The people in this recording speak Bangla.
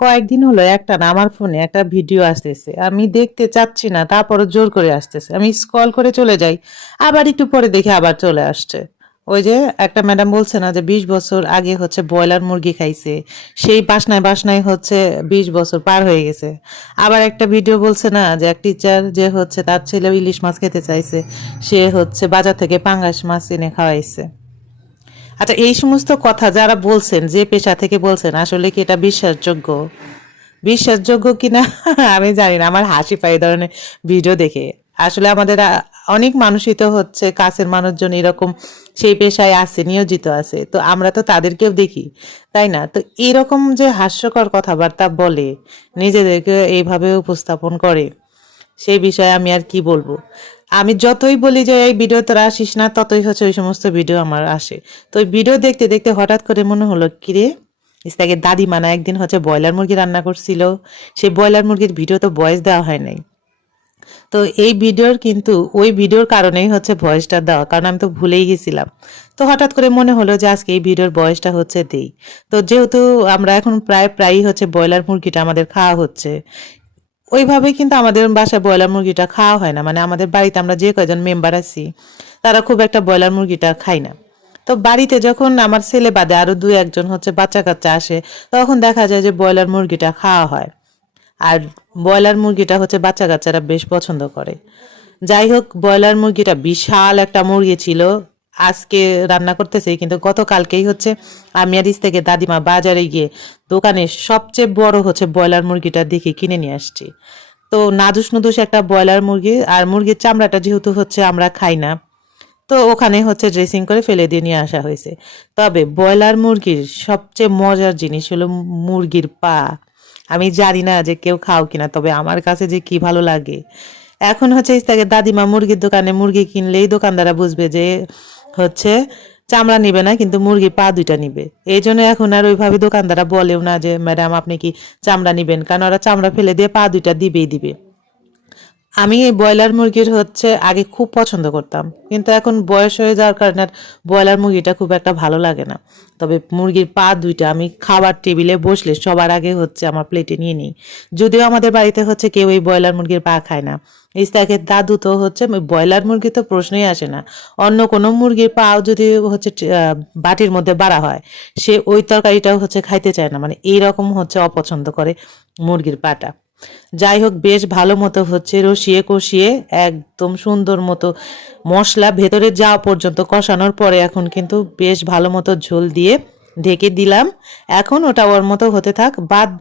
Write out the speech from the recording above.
কয়েকদিন হলো একটানা আমার ফোনে একটা ভিডিও আসতেছে, আমি দেখতে চাচ্ছি না, তারপরও জোর করে আসতেছে। আমি স্ক্রল করে চলে যাই, আবার একটু পরে দেখি আবার চলে আসছে। ওই যে একটা ম্যাডাম বলছে না যে 20 বছর আগে হচ্ছে ব্রয়লার মুরগি খাইছে, সেই বাসনায় বাসনায় হচ্ছে 20 বছর পার হয়ে গেছে। আবার একটা ভিডিও বলছে না যে এক টিচার যে হচ্ছে তার ছেলে ইলিশ মাছ খেতে চাইছে, সে হচ্ছে বাজার থেকে পাঙ্গাস মাছ এনে খাওয়াইছে। আচ্ছা, এই সমস্ত কথা যারা বলছেন, যে পেশা থেকে বলছেন, আসলে কি এটা বিশ্বাসযোগ্য? বিশ্বাসযোগ্য কিনা আমি জানি না। আমার হাসি পায় এই ধরনের ভিডিও দেখে। আসলে আমাদের অনেক মানুষই তো হচ্ছে কাছের মানুষজন এরকম সেই পেশায় আছে, নিয়োজিত আছে, তো আমরা তো তাদেরকেও দেখি, তাই না? তো এরকম যে হাস্যকর কথাবার্তা বলে, নিজেদেরকে এইভাবে উপস্থাপন করে, সেই বিষয়ে আমি আর কি বলবো। আমি যতই বলি যে এই ভিডিও তোরা আসিস না, ততই হচ্ছে ওই সমস্ত ভিডিও আমার আসে। তো ওই ভিডিও দেখতে দেখতে হঠাৎ করে মনে হলো, কিরে ইস্তাকে দাদিমা না একদিন হচ্ছে ব্রয়লার মুরগি রান্না করছিল, সেই ব্রয়লার মুরগির ভিডিও তো ভয়েস দেওয়া হয় নাই। তো এই ভিডিওর কিন্তু ওই ভিডিওর কারণেই হচ্ছে ভয়েসটা দেওয়া, কারণ আমি তো ভুলেই গেছিলাম। তো হঠাৎ করে মনে হলো যে আজকে এই ভিডিওর ভয়েসটা হচ্ছে দেই। তো যেহেতু আমরা এখন প্রায়ই হচ্ছে ব্রয়লার মুরগিটা আমাদের খাওয়া হচ্ছে, ওইভাবে কিন্তু আমাদের বাসায় ব্রয়লার মুরগিটা খাওয়া হয় না। মানে আমাদের বাড়িতে আমরা যে কয়জন মেম্বার আছি, তারা খুব একটা ব্রয়লার মুরগিটা খাই না। তো বাড়িতে যখন আমার ছেলে বাদে আরো দুই একজন হচ্ছে বাচ্চা কাচ্চা আসে, তখন দেখা যায় যে ব্রয়লার মুরগিটা খাওয়া হয়। আর ব্রয়লার মুরগিটা হচ্ছে বাচ্চা কাচ্চারা বেশ পছন্দ করে। যাই হোক, ব্রয়লার মুরগিটা বিশাল একটা মুরগি ছিল। আজকে রান্না করতেছে, কিন্তু গতকালকেই হচ্ছে আমি আর থেকে দাদিমা বাজারে গিয়ে দোকানে সবচেয়ে বড় হচ্ছে ব্রয়লার মুরগিটা দেখে কিনে নিয়ে আসছি। তো নাদুস নুদুস একটা ব্রয়লার মুরগি, আর মুরগির চামড়াটা যেহেতু হচ্ছে আমরা খাই না, তো ওখানে হচ্ছে ড্রেসিং করে ফেলে দিয়ে নিয়ে আসা হয়েছে। তবে ব্রয়লার মুরগির সবচেয়ে মজার জিনিস হলো মুরগির পা। আমি জানি না যে কেউ খাও কিনা, তবে আমার কাছে যে কি ভালো লাগে। এখন হচ্ছে ইস্তাকে দাদিমা মুরগির দোকানে মুরগি কিনলেই দোকানদাররা বুঝবে যে হচ্ছে চামড়া নিবে না, কিন্তু মুরগির পা দুইটা নিবে। এই জন্য এখন আর ওইভাবে দোকানদাররা বলেও না যে ম্যাডাম আপনি কি চামড়া নিবেন, কারণ ওরা চামড়া ফেলে দিয়ে পা দুইটা দিবেই দিবে। আমি এই ব্রয়লার মুরগির হচ্ছে আগে খুব পছন্দ করতাম, কিন্তু এখন বয়স হয়ে যাওয়ার কারণে আর ব্রয়লার মুরগিটা খুব একটা ভালো লাগে না। তবে মুরগির পা দুইটা আমি খাবার টেবিলে বসলে সবার আগে হচ্ছে আমার প্লেটে নিয়ে নিই। যদিও আমাদের বাড়িতে হচ্ছে কেউ এই ব্রয়লার মুরগির পা খায় না। ইস্তাকের দাদু তো হচ্ছে ব্রয়লার মুরগি তো প্রশ্নই আসে না। অন্য কোনো মুরগির পাও যদি হচ্ছে বাটির মধ্যে বাড়া হয়, সে ওই তরকারিটাও হচ্ছে খাইতে চায় না। মানে এইরকম হচ্ছে অপছন্দ করে মুরগির পাটা। যাই হোক, বেশ ভালো মতো হচ্ছে রসিয়ে কষিয়ে একদম সুন্দর মতো মশলা ভেতরে যাওয়া পর্যন্ত কষানোর পরে এখন কিন্তু বেশ ভালো মতো ঝোল দিয়ে ঢেকে দিলাম। এখন ওটা ওর মতো হতে থাক। বাদ